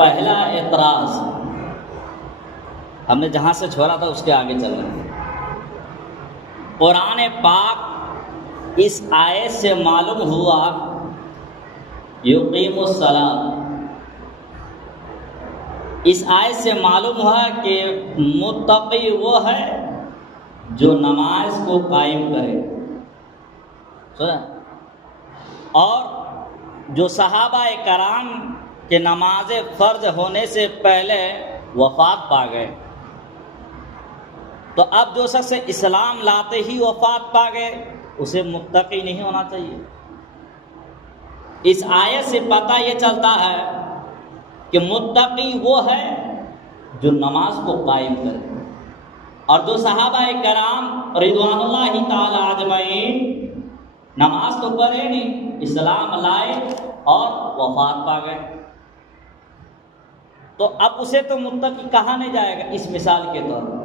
پہلا اعتراض ہم نے جہاں سے چھوڑا تھا اس کے آگے چل رہے ہیں۔ قرآن پاک اس آیت سے معلوم ہوا یقیم الصلاۃ، اس آیت سے معلوم ہوا کہ متقی وہ ہے جو نماز کو قائم کرے، اور جو صحابہ کرام کے نماز فرض ہونے سے پہلے وفات پا گئے، تو اب جو شخص اسلام لاتے ہی وفات پا گئے اسے متقی نہیں ہونا چاہیے۔ اس آیت سے پتہ یہ چلتا ہے کہ متقی وہ ہے جو نماز کو قائم کرے، اور جو صحابہ کرام رضوان اللہ تعالی اجمعین نماز تو پڑھے نہیں، اسلام لائے اور وفات پا گئے، تو اب اسے تو متقی کہا نہیں جائے گا اس مثال کے طور پر،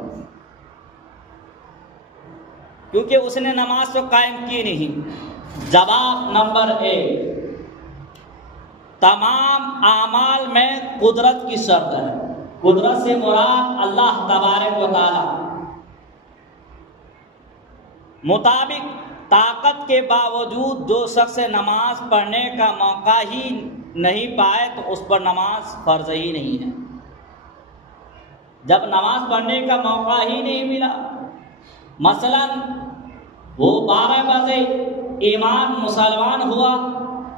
کیونکہ اس نے نماز تو قائم کی نہیں۔ جواب نمبر 1، تمام اعمال میں قدرت کی شرط ہے۔ قدرت سے مراد اللہ تبارک و تعالی مطابق طاقت کے باوجود جو شخص نماز پڑھنے کا موقع ہی نہیں پائے تو اس پر نماز فرض ہی نہیں ہے۔ جب نماز پڑھنے کا موقع ہی نہیں ملا، مثلا وہ 12 بجے ایمان مسلمان ہوا،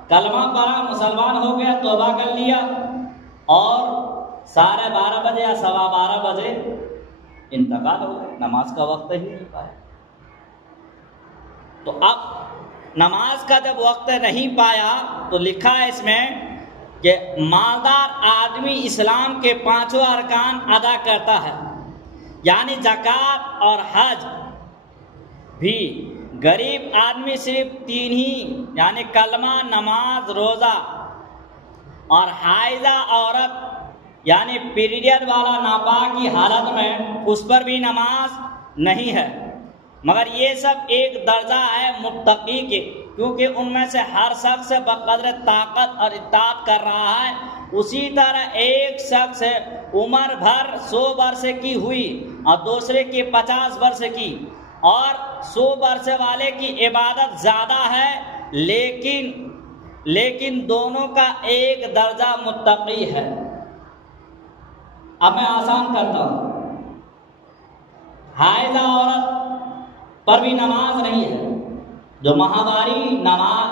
کلمہ پڑھا، مسلمان ہو گیا، توبہ کر لیا، اور 12:30 بجے یا 12:15 بجے انتقال ہو گیا، نماز کا وقت ہی نہیں پایا۔ تو اب نماز کا جب وقت نہیں پایا تو لکھا ہے اس میں کہ مالدار آدمی اسلام کے 5 ارکان ادا کرتا ہے، یعنی زکوٰۃ اور حج بھی۔ غریب آدمی صرف 3 ہی، یعنی کلمہ، نماز، روزہ، اور حائضہ عورت یعنی پیریڈ والا ناپاک کی حالت میں اس پر بھی نماز نہیں ہے، مگر یہ سب ایک درجہ ہے متقی کے، کیونکہ ان میں سے ہر شخص بقدر طاقت اور اطاعت کر رہا ہے۔ اسی طرح ایک شخص عمر بھر 100 برس کی ہوئی اور دوسرے کی 50 برس کی، اور 100 برس والے کی عبادت زیادہ ہے، لیکن دونوں کا ایک درجہ متقی ہے۔ اب میں آسان کرتا ہوں، حائضہ عورت پر بھی نماز نہیں ہے، جو ماہواری نماز